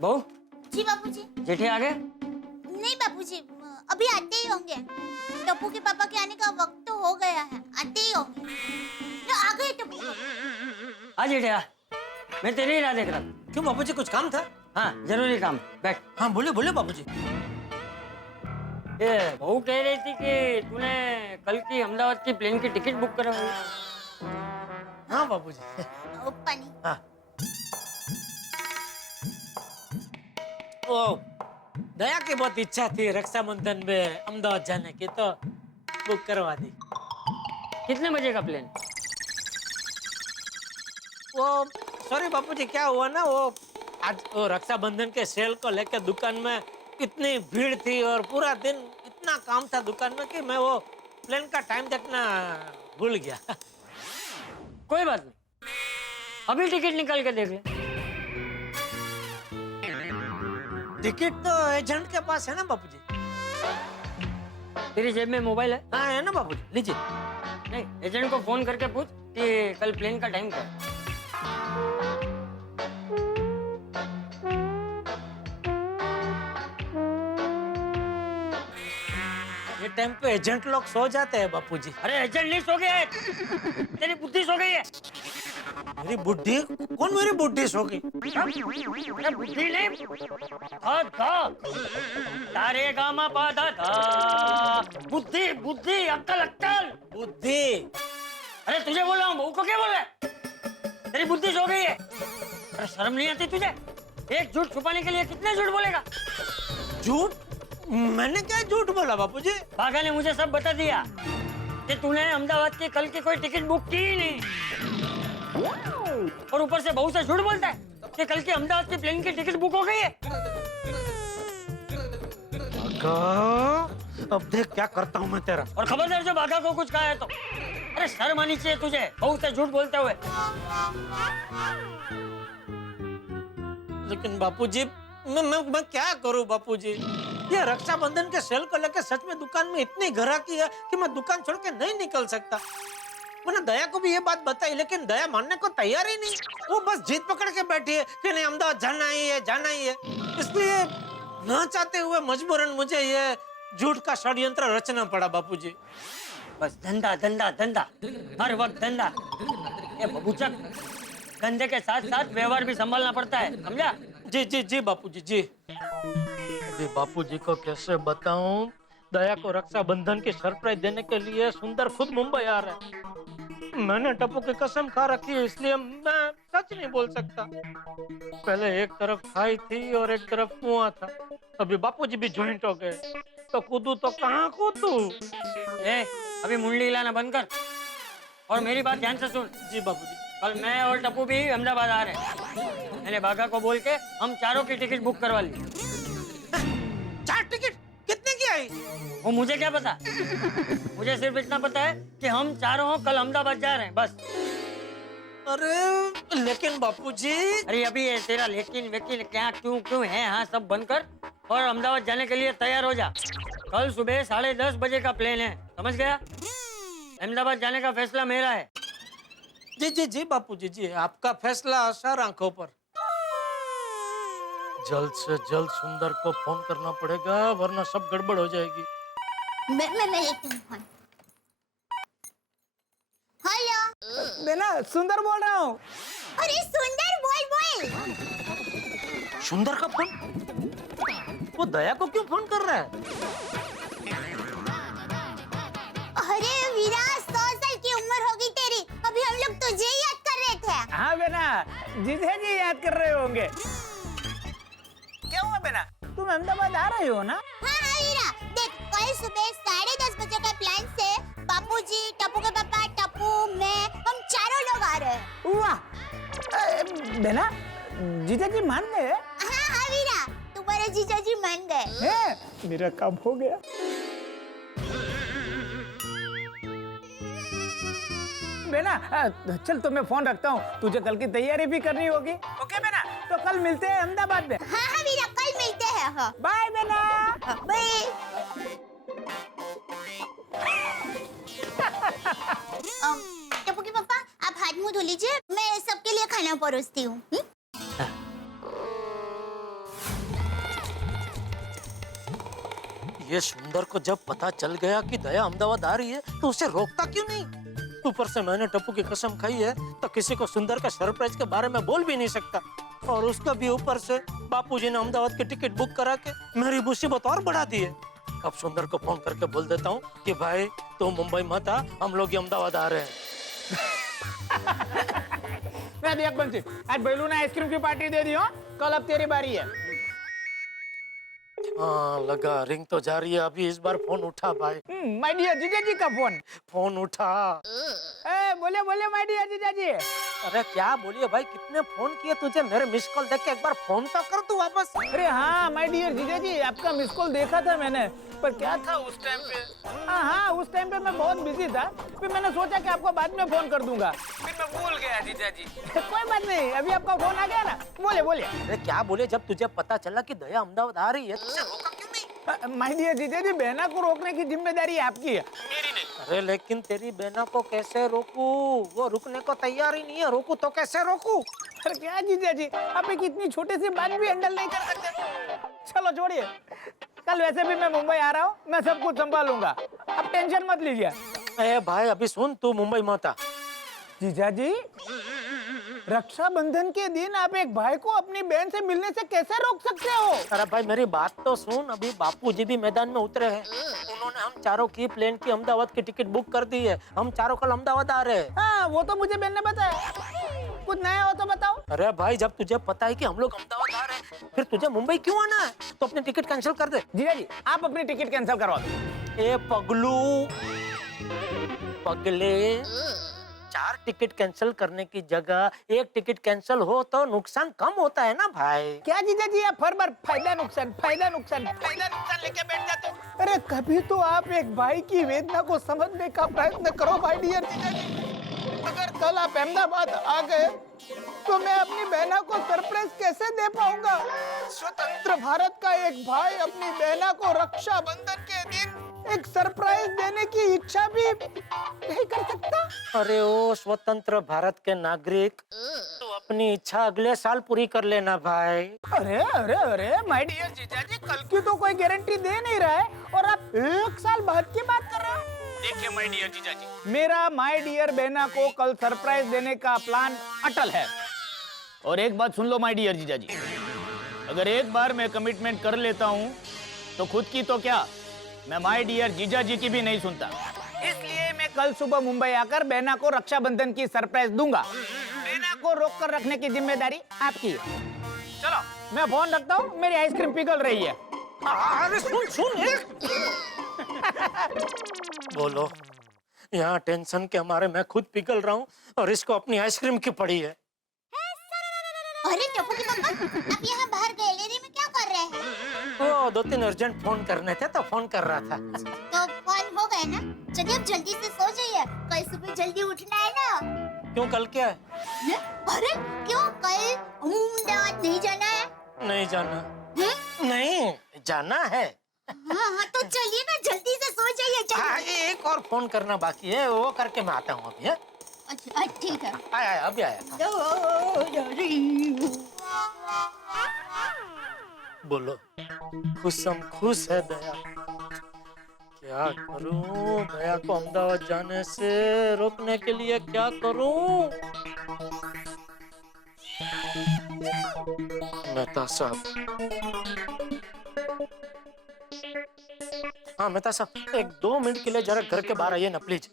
बहू जी बापूजी। जेठी आ गए? नहीं बापूजी, अभी आते ही होंगे। टप्पू के पापा के आने का वक्त तो हो गया है, आते ही होंगे। तो आ गए टप्पू। आज ही गया मैं तेरी ही राह देख रहा था। क्यों बापूजी कुछ काम था? हाँ जरूरी काम, बैठ। हाँ बोले बोले बापूजी। ये बहू कह रही थी कि तूने कल की अहमदाबाद की प्लेन की टिकट बुक करवाई। हाँ बापूजी। ओ, पानी। हाँ। ओ दया की बहुत इच्छा थी रक्षाबंधन में अहमदाबाद जाने की, तो बुक करवा दी। कितने बजे का प्लेन? वो सॉरी बापूजी, क्या हुआ ना, वो आज वो रक्षाबंधन के सेल को लेकर दुकान में इतनी भीड़ थी और पूरा दिन इतना काम था दुकान में कि मैं वो प्लेन का टाइम देखना भूल गया। कोई बात नहीं, अभी टिकट निकाल के देख ले। टिकट तो एजेंट के पास है ना बापूजी? तेरी जेब में मोबाइल है? हाँ है ना बापूजी, लीजिए। नहीं, एजेंट को फोन करके पूछ कि कल प्लेन का टाइम क्या है। ये टाइम पे एजेंट लोग सो जाते हैं बापूजी। अरे एजेंट नहीं सो गए, तेरी बुद्धि सो गई है। मेरी बुद्धि? कौन मेरी बुद्धि सो गई? अरे बुद्धि नहीं, धा धा तारे गामा पा धा धा, बुद्धि बुद्धि, अक्कल अक्कल। बुद्धि? अरे तुझे बोल रहा हूँ, बहू को क्या बोल रहा है? तेरी बुद्धि सो गई है। अरे शर्म नहीं आती तुझे? एक झूठ छुपाने के लिए कितने झूठ बोलेगा? झूठ? मैंने क्या झूठ बोला बापूजी? भागा ने मुझे सब बता दिया कि तूने अहमदाबाद की कल की कोई टिकट बुक की ही नहीं, और ऊपर से बहू से झूठ बोलता है कि कल की अहमदाबाद की प्लेन की टिकट बुक हो गई है। अब देख क्या करता हूँ मैं तेरा। और खबरदार जो भागा को कुछ कहा है तो, अरे शर्म आनी चाहिए तुझे बहू से झूठ बोलते हुए। लेकिन बापूजी मैं क्या करूं बापूजी? ये रक्षाबंधन के सेल को लेकर सच में दुकान में इतनी ग्राहकी है कि मैं दुकान छोड़ के नहीं निकल सकता। मैंने दया को भी ये बात बताई, लेकिन दया मानने को तैयार ही नहीं। वो बस जीत पकड़ के बैठी है कि नहीं अहमदाबाद जाना ही है, जाना ही है। इसलिए न चाहते हुए मजबूरन मुझे ये झूठ का षड्यंत्र रचना पड़ा बापूजी। बस धंधा धंधा धंधा, हर वक्त धंधा। ये बबूचक, धंधे के साथ साथ व्यवहार भी संभालना पड़ता है, समझा? जी जी जी बापूजी जी। अभी बापूजी को कैसे बताऊं? दया को रक्षाबंधन की सरप्राइज देने के लिए सुंदर खुद मुंबई आ रहा है। मैंने टप्पू की कसम खा रखी है, इसलिए मैं सच नहीं बोल सकता। पहले एक तरफ खाई थी और एक तरफ कुआं था। अभी बापूजी भी ज्वाइंट हो गए, तो कूदू तो कहाँ कूदू? अभी मुंडी हिलाना बंद कर और मेरी बात ध्यान से सुन। जी बापूजी। कल मैं और टप्पू भी अहमदाबाद आ रहे हैं। मैंने बागा को बोल के हम चारों की टिकट बुक करवा ली। 4 टिकट? कितने की आई? वो मुझे क्या पता, मुझे सिर्फ इतना पता है कि हम चारों कल अहमदाबाद जा रहे हैं, बस। अरे लेकिन बापूजी। अरे अभी ये तेरा लेकिन वेकिन क्या क्यों क्यों है, हाँ सब बंद कर और अहमदाबाद जाने के लिए तैयार हो जा। कल सुबह 10:30 बजे का प्लेन है, समझ गया? अहमदाबाद जाने का फैसला मेरा है। जी जी जी बापूजी जी, आपका फैसला सर आंखों पर। जल्द से जल्द सुंदर को फोन करना पड़ेगा, वरना सब गड़बड़ हो जाएगी। मैं लेती हूँ फोन। हेलो बेना, सुंदर बोल रहा हूँ। अरे सुंदर बोल। सुंदर का फोन? वो दया को क्यों फोन कर रहा है? अरे वीरा, 100 साल की उम्र होगी तेरी, अभी हम लोग तुझे ही याद कर रहे थे। हाँ बेना, जिसे जी याद कर रहे होंगे। क्या हुआ बेना, तुम अहमदाबाद आ रहे हो ना? हाँ वीरा, देख कल सुबह 10:30 बजे के प्लान से बापूजी, टप्पू के पापा, टप्पू, मैं, हम चारों लोग आ रहे हैं। वाह बेना, जीजा जी मान गए? हाँ वीरा, तुम्हारे जीजा जी मान गए। मेरा काम हो गया। बेना चल, तो मैं फोन रखता हूँ, तुझे कल की तैयारी भी करनी होगी। ओके बेना, तो कल मिलते हैं अहमदाबाद में। हाँ वीरा, कल मिलते हैं। हाँ बाय बेना। बाय। टप्पू के पापा, आप हाथ मुंह धो लीजिए, मैं सबके लिए खाना परोसती हूँ। ये सुंदर को जब पता चल गया कि दया अहमदाबाद आ रही है, तो उसे रोकता क्यों नहीं? ऊपर से मैंने टप्पू की कसम खाई है तो किसी को सुंदर का सरप्राइज के बारे में बोल भी नहीं सकता, और उसका भी ऊपर से बापूजी ने अहमदाबाद की टिकट बुक करा के मेरी मुसीबत और बढ़ा दी है। अब सुंदर को फोन करके बोल देता हूँ कि भाई तू मुंबई मत आ, हम लोग अहमदाबाद आ रहे हैं। मैं देख बंसी, आज बैलू ने आइसक्रीम की पार्टी दे दी हो, कल अब तेरी बारी है। हाँ लगा, रिंग तो जा रही है अभी, इस बार फोन उठा भाई। माय डियर जीजा जी का फोन उठा। बोले बोले माय डियर जीजा जी। अरे क्या बोलिए भाई, कितने फोन किए तुझे, मेरे मिस कॉल देख के एक बार फोन तो कर तू वापस। अरे हाँ माय डियर जीजा जी, आपका मिस कॉल देखा था मैंने, पर क्या था उस टाइम पे, हाँ उस टाइम पे मैं बहुत बिजी था, फिर मैंने सोचा कि आपको बाद में फोन कर दूंगा, फिर मैं भूल गया जीजा जी। कोई बात नहीं, अभी आपका फोन आ गया ना, बोले बोले। अरे क्या बोले, जब तुझे पता चला कि दया अहमदाबाद आ रही है तो रोका क्यों नहीं? माय डियर जीजा जी, बहना को रोकने की जिम्मेदारी आपकी है, मेरी नहीं। अरे लेकिन तेरी बहना को कैसे रोकूं, वो रुकने को तैयार ही नहीं है, रोकूं तो कैसे रोकूं? अरे क्या जीजा जी, आप एक इतनी छोटी सी बात भी हैंडल नहीं कर सकते। चलो छोड़िए, कल वैसे भी मैं मुंबई आ रहा हूँ, मैं सब कुछ संभालूंगा, आप टेंशन मत लीजिए। अरे भाई अभी सुन, तू मुंबई मत आ। जीजा जी, रक्षाबंधन के दिन आप एक भाई को अपनी बहन से मिलने से कैसे रोक सकते हो? अरे भाई मेरी बात तो सुन, अभी बापूजी भी मैदान में उतरे हैं, उन्होंने हम चारों की प्लेन की अहमदाबाद की टिकट बुक कर दी है, हम चारों कल अहमदाबाद आ रहे हैं। हाँ वो तो मुझे बहन ने बताया, कुछ नया हो तो बताओ। अरे भाई जब तुझे पता है कि हम लोग अहमदाबाद आ रहे हैं, फिर तुझे मुंबई क्यों आना है? तो अपनी टिकट कैंसिल कर दे। जीजा जी, आप अपनी टिकट कैंसिल करवा दो। ए पगलू पगले, 4 टिकट कैंसिल करने की जगह 1 टिकट कैंसिल हो तो नुकसान कम होता है ना भाई। क्या जीजा जी, आप हर बार फायदा नुकसान फायदा नुकसान फायदा नुकसान लेके बैठ जाते हो? अरे कभी तो आप एक भाई की वेदना को समझने का प्रयत्न करो भाई डियर जीजा जी। अगर कल आप अहमदाबाद आ गए तो मैं अपनी बहना को सरप्राइज कैसे दे पाऊंगा? स्वतंत्र भारत का एक भाई अपनी बहना को रक्षाबंधन के दिन एक सरप्राइज देने की इच्छा भी नहीं कर सकता। अरे ओ स्वतंत्र भारत के नागरिक, तू अपनी इच्छा अगले साल पूरी कर लेना भाई। अरे अरे अरे माय डियर जीजा जी, कल की तो कोई गारंटी दे नहीं रहा है और आप 1 साल बाद की बात कर रहे हो। देखिए माय डियर जीजा जी, मेरा माय डियर बहना को कल सरप्राइज देने का प्लान अटल है। और एक बात सुन लो माय डियर जीजा जी, अगर एक बार मैं कमिटमेंट कर लेता हूँ तो खुद की तो क्या, मैं माय डियर जीजा जी की भी नहीं सुनता। इसलिए मैं कल सुबह मुंबई आकर बहना को रक्षाबंधन की सरप्राइज दूंगा। बहना को रोक कर रखने की जिम्मेदारी आपकी है। चलो मैं फोन रखता हूँ, मेरी आइसक्रीम पिघल रही है। अरे सुन सुन बोलो, यहाँ टेंशन के हमारे मैं खुद पिघल रहा हूँ और इसको अपनी आइसक्रीम की पड़ी है। अरे टप्पू के पापा, आप यहाँ बाहर गैलरी में क्या कर रहे हैं? वो 2-3 अर्जेंट फोन करने थे तो फोन कर रहा था। तो फोन हो गए ना, चलिए अब जल्दी से सो जाइए, कल सुबह जल्दी उठना है ना। क्यों, कल क्या है? अरे क्यों, कल अहमदाबाद नहीं जाना है? नहीं जाना। नहीं जाना है। हाँ तो चलिए ना, जल्दी से सो जाइए। एक और फोन करना बाकी है, वो करके मैं आता हूँ अभी। अच्छा ठीक है, आया अभी आया। बोलो, खुश है दया, क्या करूं? दया को अहमदाबाद जाने से रोकने के लिए क्या करूं? मेहता साहब, हाँ मेहता साहब, 1-2 मिनट के लिए जरा घर के बाहर आइए ना प्लीज।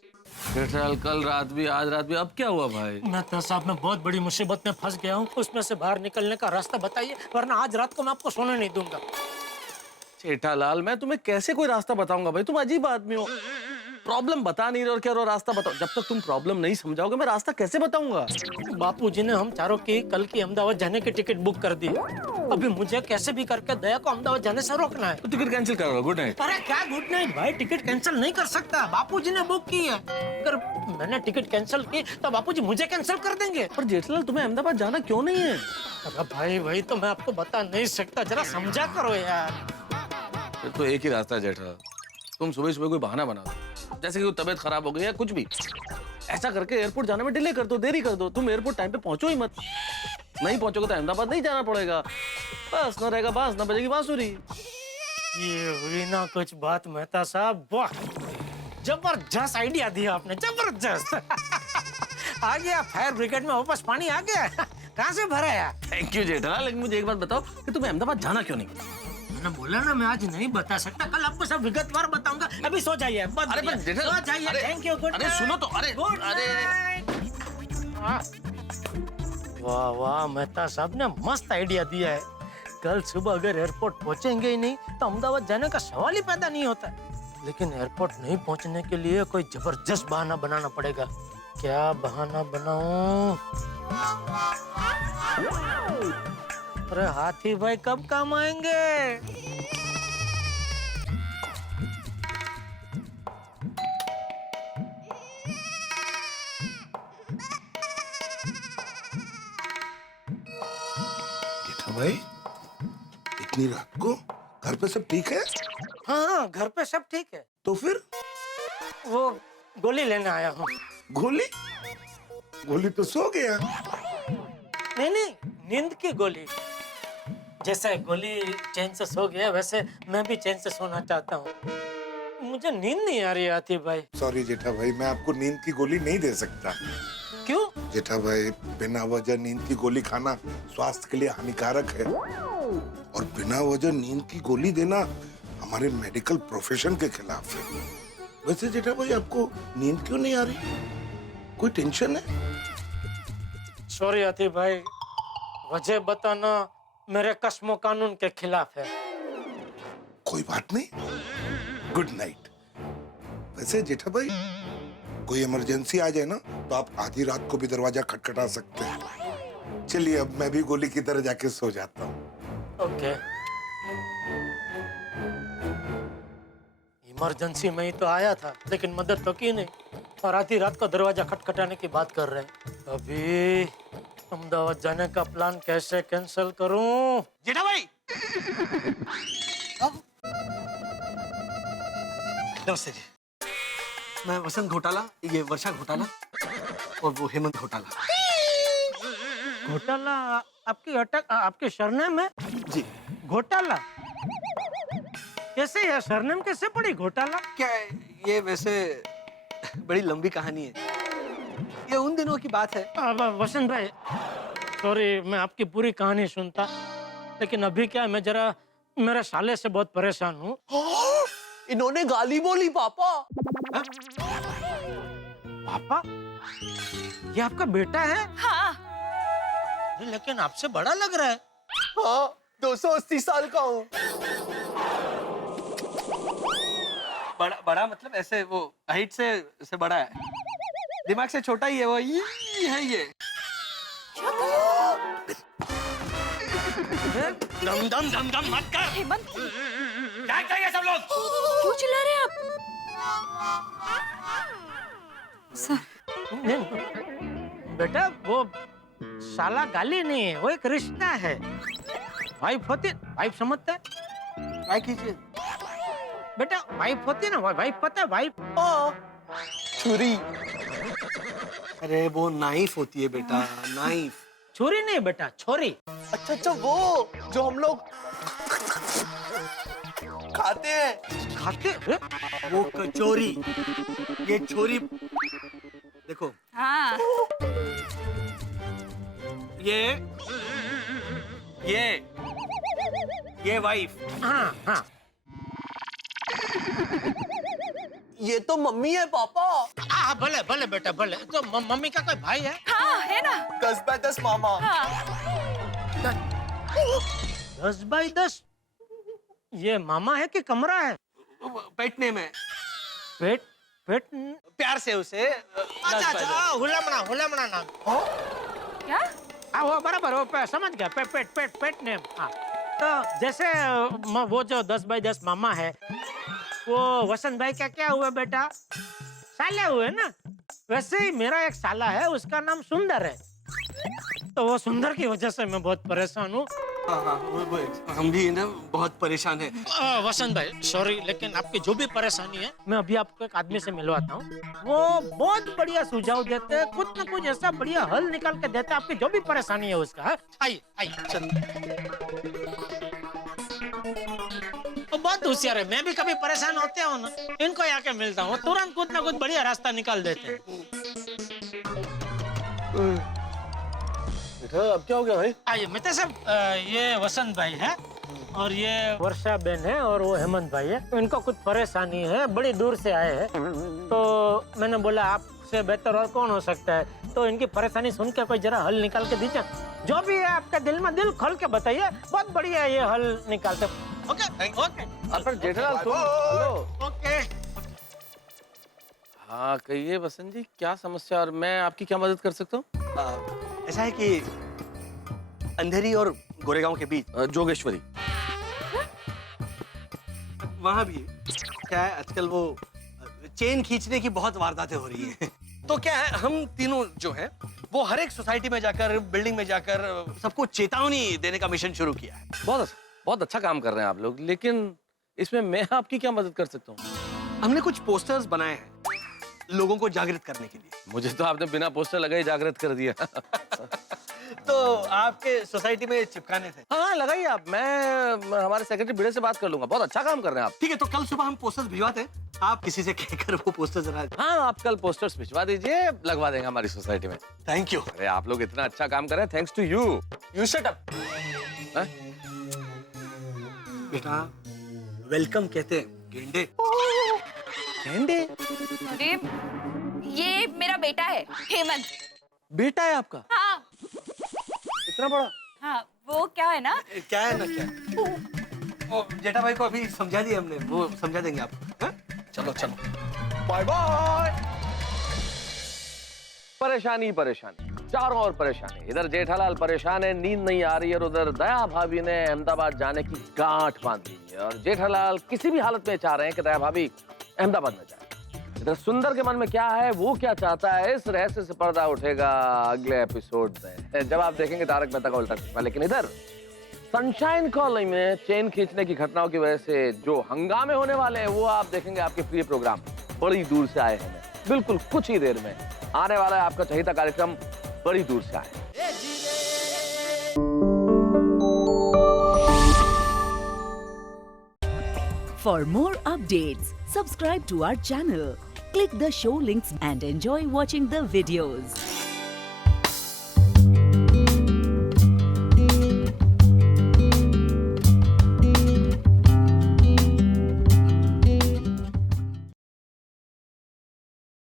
जेठालाल, कल रात भी आज रात भी, अब क्या हुआ भाई? मेहता साहब, मैं बहुत बड़ी मुसीबत में फंस गया हूँ, उसमें से बाहर निकलने का रास्ता बताइए, वरना आज रात को मैं आपको सोने नहीं दूंगा। जेठालाल, मैं तुम्हें कैसे कोई रास्ता बताऊंगा भाई, तुम अजीब आदमी हो। प्रॉब्लम बता नहीं रहे और क्या रहो रास्ता बताओ। जब तक तुम प्रॉब्लम नहीं समझाओगे मैं रास्ता कैसे बताऊंगा? बापूजी ने हम चारों की कल की अहमदाबाद जाने की टिकट बुक कर दी, अभी मुझे कैसे भी करके दया को अहमदाबाद जाने से रोकना है। तो टिकट कैंसिल करो, गुड नाइट। अरे क्या गुड नाइट भाई, टिकट कैंसिल नहीं कर सकता, बापूजी ने बुक की है। अगर मैंने टिकट कैंसिल की तो बापूजी मुझे कैंसिल कर देंगे। पर जेठालाल, तुम्हें अहमदाबाद जाना क्यों नहीं है? अरे भाई वही तो मैं आपको बता नहीं सकता, जरा समझा करो यार। फिर तो एक ही रास्ता है जेठालाल, तुम सुबह सुबह कोई बहाना बना दो, जैसे कि तबीयत खराब हो गई या कुछ भी, ऐसा करके एयरपोर्ट जाने में डिले कर दो, देरी कर दो। तुम एयरपोर्ट टाइम पे पहुंचो ही मत, नहीं पहुंचोगे तो अहमदाबाद नहीं जाना पड़ेगा, बस न रहेगा बांस न बजेगी बांसुरी। ये हुई ना कुछ बात मेहता साहब, वाह जबरदस्त आइडिया दिया आपने, जबरदस्त। आ गया फायर ब्रिगेड में वापस पानी आ गया। कहाँ से भरा है? थैंक यू जेठालाल, लेकिन मुझे एक बात बताओ कि तुम्हें अहमदाबाद जाना क्यों नहीं? मैंने बोला ना मैं आज नहीं बता सकता, कल आपको सब विगतवार बताऊंगा। अभी सो जाइए। अरे पर जेठालाल, सो जाइए। Thank you. गुड अरे सुनो तो, अरे वाह वाह, मेहता साहब ने मस्त आइडिया दिया है। कल सुबह अगर एयरपोर्ट पहुंचेंगे ही नहीं तो अहमदाबाद जाने का सवाल ही पैदा नहीं होता। लेकिन एयरपोर्ट नहीं पहुंचने के लिए कोई जबरदस्त बहाना बनाना पड़ेगा। क्या बहाना बनाऊं? अरे हाथी भाई कब काम आएंगे? भाई इतनी रात को घर पे सब ठीक है? हाँ, घर पे सब ठीक है। तो फिर वो गोली लेने आया हूँ। गोली? गोली तो सो गया। नहीं नहीं, नींद की गोली। जैसे गोली चैन से सो गया वैसे मैं भी चैन से सोना चाहता हूँ। मुझे नींद नहीं आ रही आती भाई। सॉरी जेठा भाई, मैं आपको नींद की गोली नहीं दे सकता। क्यों? जेठा भाई, बिना वजह नींद की गोली खाना स्वास्थ्य के लिए हानिकारक है, और बिना वजह नींद की गोली देना हमारे मेडिकल प्रोफेशन के खिलाफ है। वैसे जेठा भाई, आपको नींद क्यों नहीं आ रही? कोई टेंशन है? सॉरी आती भाई, वजह बताना मेरे कस्मो कानून के खिलाफ है। कोई बात नहीं, गुड नाइट। वैसे जेठा भाई, कोई इमरजेंसी आ जाए ना तो आप आधी रात को भी दरवाजा खटखटा सकते हैं। चलिए अब मैं भी गोली की तरह जाके सो जाता हूँ। ओके। इमरजेंसी में ही तो आया था, लेकिन मदद तो की नहीं, और आधी रात को दरवाजा खटखटाने की बात कर रहे हैं। अभी अहमदाबाद जाने का प्लान कैसे कैंसिल करूं? जेठा भाई, नमस्ते जी। मैं वसंत घोटाला, ये वर्षा घोटाला और वो हेमंत घोटाला। घोटाला आपकी अटक आपके सरनेम है? जी। घोटाला कैसे है? सरनेम कैसे पड़ी घोटाला? क्या है? ये वैसे बड़ी लंबी कहानी है, ये उन दिनों की बात है। वसंत भाई सॉरी, मैं आपकी पूरी कहानी सुनता, लेकिन अभी क्या है, मैं जरा मेरे साले से बहुत परेशान हूँ। इन्होंने गाली बोली पापा। पापा? ये आपका बेटा है? हाँ। लेकिन आपसे बड़ा लग रहा है। हाँ, 280 साल का हूँ। बड़ा बड़ा मतलब ऐसे वो हाइट से बड़ा है, दिमाग से छोटा ही है वो। ये है ये। दम दम दम दम मत कर। हेमंत, क्या चाहिए सब लोग? क्यों चिल्ला रहे हैं आप? बेटा वो साला गाली नहीं है, वो एक रिश्ता है। वाइफ होती, वाइफ समझते हैं? क्या कीजिए बेटा, वाइफ होती है ना, वाइफ पता है? वाइफ छुरी। अरे वो नाइफ होती है बेटा, नाइफ। छुरी नहीं बेटा, छोरी। अच्छा अच्छा, वो जो हम लोग खाते हैं। खाते? वो कचौरी, ये छोरी। देखो हाँ। ये वाइफ। हाँ हाँ। ये तो मम्मी है पापा। भले भले बेटा भले। तो मम्मी का कोई भाई है? हाँ है ना। 10x10 मामा। हाँ। 10x10? ये मामा है कि कमरा है? पेट नेम है। पेट प्यार से उसे अच्छा हुलामना नाम। क्या? वो बराबर, वो समझ गया। Pet name. हाँ, तो जैसे वो जो 10x10 मामा है, वो वसंत भाई का क्या हुआ बेटा? साले हुए ना। वैसे ही मेरा एक साला है, उसका नाम सुंदर है। तो वो सुंदर की वजह से मैं बहुत परेशान हूँ। हाँ, वो हम भी ना बहुत परेशान है। वसंत भाई सॉरी, लेकिन आपकी जो भी परेशानी है, मैं अभी आपको एक आदमी से मिलवाता हूँ। वो बहुत बढ़िया सुझाव देते हैं, कुछ न कुछ ऐसा बढ़िया हल निकाल के देते हैं आपकी जो भी परेशानी है उसका। आइए। बहुत बहुत होशियार है। मैं भी कभी परेशान होते हूँ ना, इनको आके मिलता हूँ, तुरंत कुछ ना कुछ बढ़िया रास्ता निकाल देते हैं। बेटा अब क्या हो गया भाई? आइए मित्र साहब, ये वसंत भाई है और ये वर्षा बहन है और वो हेमंत भाई है। इनको कुछ परेशानी है, बड़ी दूर से आए हैं, तो मैंने बोला आपसे बेहतर और कौन हो सकता है, तो इनकी परेशानी सुन के कोई जरा हल निकाल के दीजिए। जो भी है आपके दिल में, दिल खोल के बताइए, बहुत बढ़िया ये हल निकालते। Okay okay. पर जेठालाल तुम हेलो। ओके। हाँ कहिए वसंत जी, क्या समस्या और मैं आपकी क्या मदद कर सकता हूँ? ऐसा है कि अंधेरी और गोरेगांव के बीच जोगेश्वरी वहां भी क्या है, आजकल वो चेन खींचने की बहुत वारदातें हो रही हैं। तो क्या है, हम तीनों जो हैं वो हर एक सोसाइटी में जाकर, बिल्डिंग में जाकर सबको चेतावनी देने का मिशन शुरू किया है। बहुत अच्छा काम कर रहे हैं आप लोग, लेकिन इसमें मैं आपकी क्या मदद कर सकता हूँ? हमने कुछ पोस्टर्स बनाए हैं लोगों को जागृत करने के लिए। मुझे तो आपने बिना पोस्टर लगाए जागृत कर दिया। तो आपके सोसाइटी में चिपकाने थे। हाँ लगाइए आप, मैं हमारे सेक्रेटरी बिड़े से बात कर लूंगा। बहुत अच्छा काम कर रहे हैं आप। ठीक है, तो कल सुबह हम पोस्टर्स भिजवाते हैं, आप किसी से कहकर वो पोस्टर्स जरा। हाँ आप कल पोस्टर्स भिजवा दीजिए, लगवा देंगे हमारी सोसाइटी में। Thank you. अरे आप लोग इतना अच्छा काम कर रहे हैं, thanks to you. You shut up. बेटा वेलकम कहते हैं गेंडे। गेंडे? अरे ये मेरा बेटा है हेमंत। बेटा है आपका? हाँ। इतना बड़ा? हाँ वो क्या है ना, क्या है ना क्या, ओ जेठा भाई को अभी समझा दिया हमने, वो समझा देंगे आपको। चलो चलो बाय बाय। परेशानी परेशानी, चारों ओर परेशानी। इधर जेठालाल परेशान है, नींद नहीं आ रही है, और उधर दया भाभी ने अहमदाबाद जाने की गांठ बांध ली है, और जेठालाल किसी भी हालत में चाह रहे हैं कि दया भाभी अहमदाबाद में जाए। इधर सुंदर के मन में क्या है, वो क्या चाहता है, इस रहस्य से पर्दा उठेगा अगले एपिसोड में, जब आप देखेंगे तारक मेहता का उल्टा चश्मा। लेकिन इधर सनशाइन कॉलोनी में चेन खींचने की घटनाओं की वजह से जो हंगामे होने वाले हैं, वो आप देखेंगे आपके प्रिय प्रोग्राम बड़ी दूर से आए हैं। बिल्कुल कुछ ही देर में आने वाला है आपका चहेता कार्यक्रम बड़ी दूर से आए। For more updates, subscribe to our channel, click the show links and enjoy watching the videos.